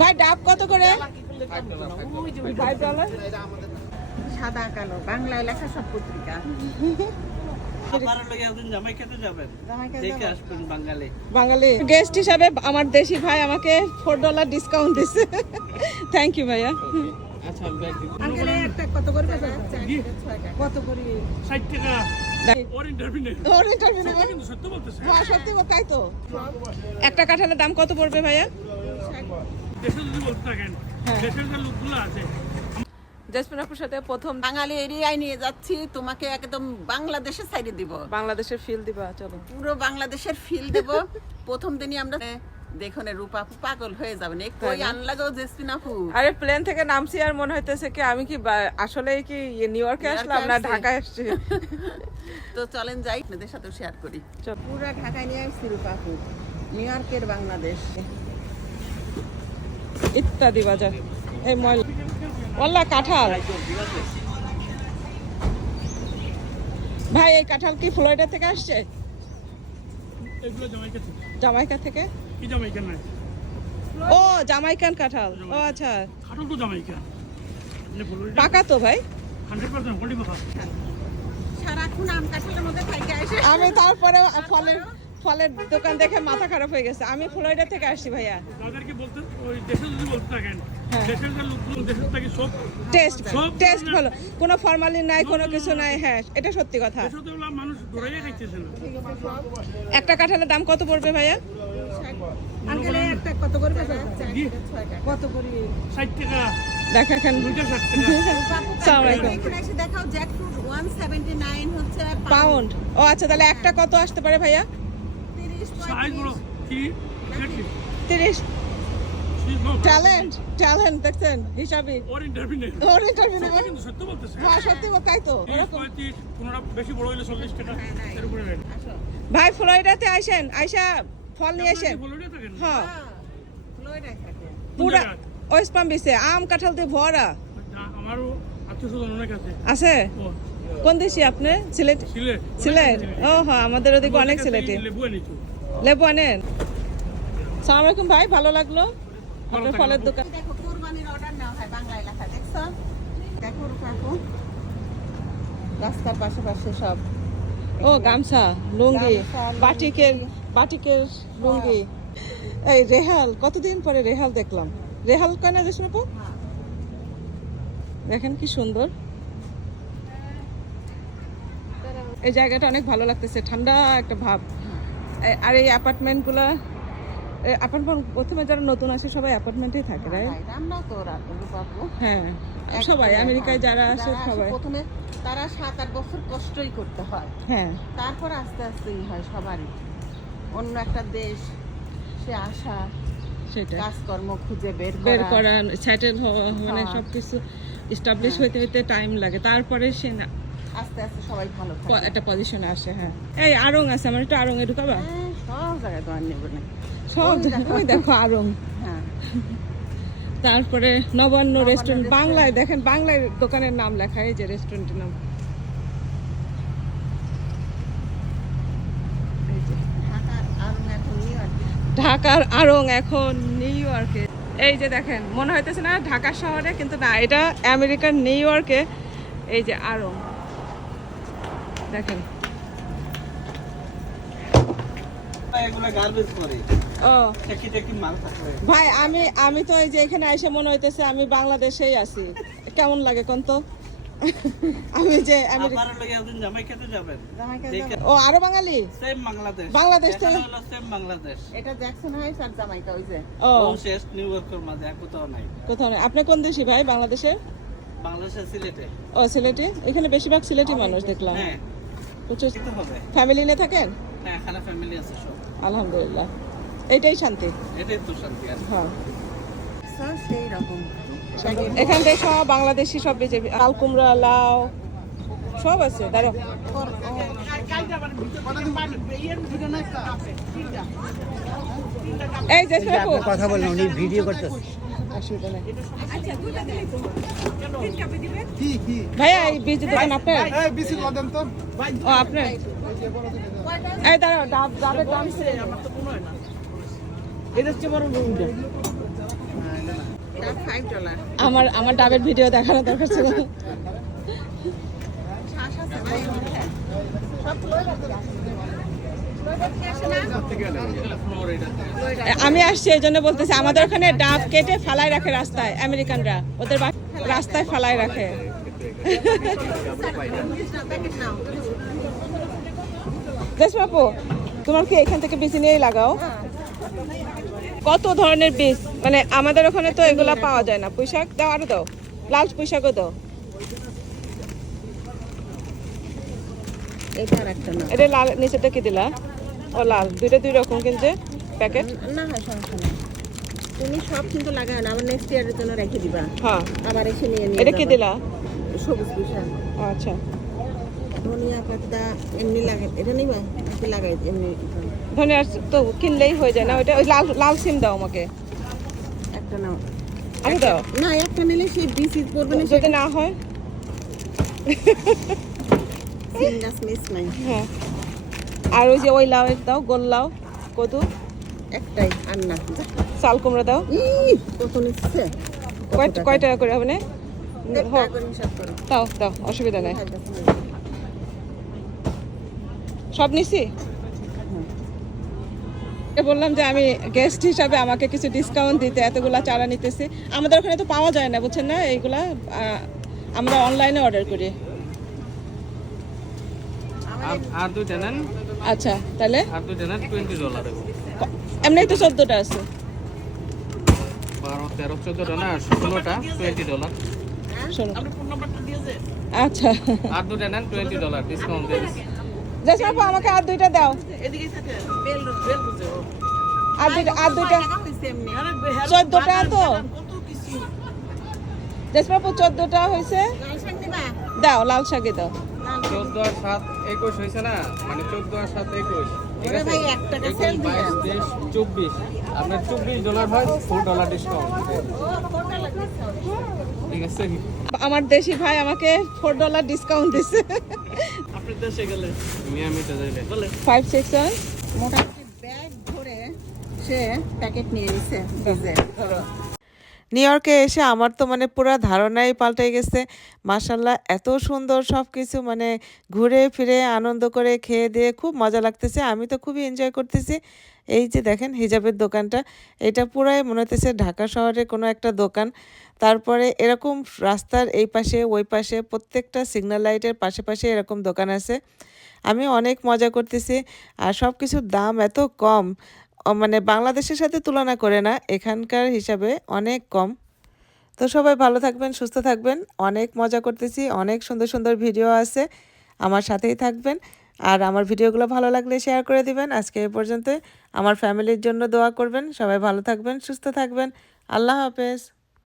ভাই ডাব কত করে? $5। সাদা কালো বাংলায় লেখা সব পত্রিকা। বাঙালি গেস্ট হিসাবে আমার দেশি ভাই আমাকে $4 ডিসকাউন্ট দিছে। থ্যাংক ইউ ভাইয়া। আঙ্কেল একটা কত করে দেবে? কত করে? 60 টাকা। ওর ইন্টারভিউ নেই। ওর ইন্টারভিউ নেবে? কিন্তু সত্য বলতেছে। হ্যাঁ সত্যি তাই তো। একটা কাঁঠালের দাম কত পড়বে ভাইয়া? দেশে যদি বলতে থাকেন, দেশের যে লোকগুলো আছে জেসমিন আপুর সাথে প্রথম বাঙালি এরিয়ায় নিয়ে যাচ্ছি, তোমাকে একদম বাংলাদেশের সাইডে দিব, বাংলাদেশের ফিল দিবা। চলো পুরো বাংলাদেশের ফিল দেব। প্রথম দিনই আমরা দেখুন রূপা আপু পাগল হয়ে যাবেন, কই আনলাগো জেসমিন আপু। আরে প্লেন থেকে নামছি আর মনে হইতেছে কি আমি কি আসলে কি নিউ ইয়র্কে আসলাম না ঢাকায় আসছি। তো চলেন যাই, আপনাদের সাথে শেয়ার করি। চল। পুরো ঢাকায় নিয়ে আসছি রূপা আপু, নিউ ইয়র্কের বাংলাদেশ। ইত্যাদি বাজার। এই ওয়াল্লা কাঁঠাল ভাই, এই কাঁঠাল কি ফ্লোরিডা থেকে আসছে? এগুলো জামাইকা থেকে। জামাইকা থেকে? কি জামাইকা নাই? ও জামাইকান কাঁঠাল। ও আচ্ছা, কাঁঠাল তো জামাইকা। পাকা তো ভাই? 100% কোটি পাকা। সারাক্ষণ আম কাঁঠালের মধ্যে খাইতে আসে। আমি তারপরে ফলের দোকান দেখে মাথা খারাপ হয়ে গেছে। আমি ফ্লোরিডা থেকে আসছি ভাইয়া। তাদেরকে বলতে ওই দেশে যদি বলতে থাকেন, দেশের যে লোকগুলো দেশের থেকে সব টেস্ট ভালো, কোনো ফরমালিন নাই, কোনো কিছু নাই। হ্যাঁ এটা সত্যি কথা। দেশে মানুষ দৌড়াইয়া খাইতেছে না। একটা কাঁঠালের দাম কত পড়বে ভাইয়া? আঙ্কেল একটা কত করে দেবে? কত করে? 60 টাকা। দেখেন দুইটা 60 টাকা। আসসালামু আলাইকুম। এখানে এসে দেখাও জ্যাকফ্রুট 179 হচ্ছে পাউন্ড। ও আচ্ছা, তাহলে একটা কত আসতে পারে ভাইয়া? 30 সাইজ বড় কি? 30। ট্যালেন্ট দেখছেন হিসাবে। ওর ইন্টারভিউ নেই। ওর ইন্টারভিউ নেবে? কিন্তু সত্য বলতেছে। হ্যাঁ সত্যি তাই তো। 35, কোনটা বেশি বড় হইলে 40 টাকা এর উপরে রেট। ভাই ফ্লোরিডাতে আইসেন, আইসা ফল নিয়ে আসেন। বলে থাকেন। হ্যাঁ ফ্লোরিডায় থাকে। পুরা ওয়েস্ট পাম বিচে আম কাঁঠাল দিয়ে ভরা আমারও আত্মীয়স্বজন অনেক আছে। আছে? কোন দেশি আপনি? সিলেট? সিলেট। ও হ্যাঁ, আমাদের ওদিকে অনেক সিলেটি। লেবু আনেন। সালাম আলাইকুম ভাই, ভালো লাগলো আপনার ফলের দোকান। দেখো কুরবানির অর্ডার নেওয়া হয় বাংলায় লেখা, দেখছো? দেখো রূপা আপু, রাস্তার পাশে সব। ও গামছা, লুঙ্গি, বাটিকের লুঙ্গি। এই রেহাল, কতদিন পরে রেহাল দেখলাম। রেহাল কেনা জেসমিন আপু? দেখেন কি সুন্দর। এই জায়গাটা অনেক ভালো লাগতেছে, ঠান্ডা একটা ভাব। আর এই অ্যাপার্টমেন্টগুলো, প্রথমে যারা নতুন আসে সবাই অ্যাপার্টমেন্টেই থাকে, রাইট? আমরা তো রূপা আপু, হ্যাঁ সবাই আমেরিকায় যারা আসে সবাই। প্রথমে তারা 7-8 বছর কষ্টই করতে হয়, হ্যাঁ তারপর আস্তে আস্তে হয় সবারই। অন্য একটা দেশ সে আসা, সেটা কাজকর্ম খুঁজে বের করা, সেটেল হওয়া, মানে সবকিছু এস্টাবলিশ হইতে হইতে টাইম লাগে, তারপরে সে না আস্তে আস্তে সবাই ভালো থাকে। একটা পজিশনে আসে। হ্যাঁ এই আড়ং আছে, আমার একটু আড়ং এ ঢুকাবা? সব জায়গায় তো আর নেবো না, সব ওই দেখো আড়ং। হ্যাঁ তারপরে নবান্ন রেস্টুরেন্ট, বাংলায় দেখেন, বাংলায় দোকানের নাম লেখা, এই যে রেস্টুরেন্টের নাম। ঢাকার আড়ং এখন নিউ ইয়র্কে। এই যে দেখেন, মনে হইতেছে না ঢাকা শহরে, কিন্তু না, এটা আমেরিকার নিউ ইয়র্কে। এই যে আড়ং দেখেন। ও ভাই, আমি তো এই যে এখানে এসে মনে হইতেছে আমি বাংলাদেশেই আছি। কেমন লাগে কোন তো? আমি যে ও আরো বাংলাদেশ থেকে। এটা জ্যাকসন হাইটস আর জামাইকা, ওই যে ও কোথাও নাই। আপনি কোন দেশি ভাই? বাংলাদেশের? ও সিলেটি। এখানে বেশিরভাগ সিলেটি মানুষ দেখলাম। প্রচুর ফ্যামিলি নিয়ে থাকেন? আলহামদুলিল্লাহ, এটাই শান্তি। হ্যাঁ সেই রকম এখান থেকে সব বাংলাদেশি, সব বিজেপি, আল কুমড়া, লাউ সব আছে। দাঁড়ো, এই যে কথা বলেন, উনি ভিডিও করতে। অসুবিধা নেই ভাইয়া। এই বীজ দেখেন আপনার? ও আপনার? এই দাঁড়াও, ডাবের দাম $5 আমার ডাবের ভিডিও দেখানো দরকার ছিল। আমি আসছি এই জন্য বলতেছি, আমাদের ওখানে ডাব কেটে ফালাই রাখে রাস্তায়, আমেরিকানরা ওদের রাস্তায় ফালাই রাখে। বাপু, তোমার কি এখান থেকে বীজ নিয়েই লাগাও? কত ধরনের বীজ, মানে আমাদের ওখানে তো এগুলা পাওয়া যায় না। পুঁইশাক দাও, আরো দাও, লাল পুঁইশাকও দাও। এটা লাল, নিচেটা কি দিলা? ও লাল, দুইটা দুই রকম কিনছে প্যাকেট। না হয় সমস্যা নেই, তুমি সব কিন্তু লাগাও না, আমার নেক্সট ইয়ারের জন্য রেখে দিবা। হ্যাঁ, আবার এসে নিয়ে এটা কি দিলা? সবুজ পুঁইশাক। আচ্ছা, ধনিয়া পাতা এমনি লাগাই, এটা নিবা নাকি লাগাই এমনি? ধনিয়া তো কিনলেই হয়ে যায় না? ওইটা ওই লাল লাল সিম দাও আমাকে একটা নাও। আরো দাও। না, একটা নিলে সেই বীজ পড়বে না, যদি না হয় সিম গাছ মিস নাই। হ্যাঁ, আর ওই যে ওই লাউ দাও, গোল লাউ, কদু একটাই আর না। চাল কুমড়া দাও। কত নিচ্ছে? কয় টাকা করে হবে না? হোক, হিসাব করো। দাও দাও, অসুবিধা নেই। সব নিছি। বললাম যে আমি গেস্ট হিসাবে আমাকে কিছু ডিসকাউন্ট দিতে, এতগুলা চারা নিতেছি। আমাদের ওখানে তো পাওয়া যায় না, বুঝছেন না? এইগুলা আমরা অনলাইনে অর্ডার করি। আর দুইটা নেন, আচ্ছা, তাহলে আর দুইটা নেন $20 দেবো। এমনি তো 14টা আছে। 12, 13, 14টা না, 16টা $20। শোনো, আচ্ছা, আর দুইটা নেন $20 ডিসকাউন্ট দিয়ে দিচ্ছি। জেসমিন আপু, আমাকে আর দুইটা দাও। আর দুইটা 14টা তো। জেসমিন আপু, 14টা হয়েছে, দাও লাল শাকে দাও। 14 আর 7 21 হয়েছে না, মানে 14 আর 7 21, ঠিক ওরে আছে? ভাই, 1 টাকা 21, সেল দিবা। 22, 23, 24, আপনার $24 হয়, $4 ডিসকাউন্ট, ঠিক আছে? আমার দেশি ভাই আমাকে $4 ডিসকাউন্ট দিছে। আপনি দেশে গেলে মিয়ামিতে যাইলে বলে 561 মোটামুটি ব্যাগ ভরে সে প্যাকেট নিয়ে নিছে বীজের। নিউ ইয়র্কে এসে আমার তো মানে পুরো ধারণাই পাল্টে গেছে। মাশাল্লাহ, এত সুন্দর সব কিছু, মানে ঘুরে ফিরে আনন্দ করে খেয়ে দিয়ে খুব মজা লাগতেছে। আমি তো খুবই এনজয় করতেছি। এই যে দেখেন হিজাবের দোকানটা, এটা পুরাই মনে হতেছে ঢাকা শহরে কোনো একটা দোকান। তারপরে এরকম রাস্তার এই পাশে ওই পাশে প্রত্যেকটা সিগন্যাল লাইটের পাশে পাশে এরকম দোকান আছে। আমি অনেক মজা করতেছি, আর সব কিছুর দাম এত কম, মানে বাংলাদেশের সাথে তুলনা করে না, এখানকার হিসাবে অনেক কম। তো সবাই ভালো থাকবেন, সুস্থ থাকবেন। অনেক মজা করতেছি, অনেক সুন্দর সুন্দর ভিডিও আছে, আমার সাথেই থাকবেন। আর আমার ভিডিওগুলো ভালো লাগলে শেয়ার করে দিবেন। আজকে এ পর্যন্ত। আমার ফ্যামিলির জন্য দোয়া করবেন। সবাই ভালো থাকবেন, সুস্থ থাকবেন। আল্লাহ হাফেজ।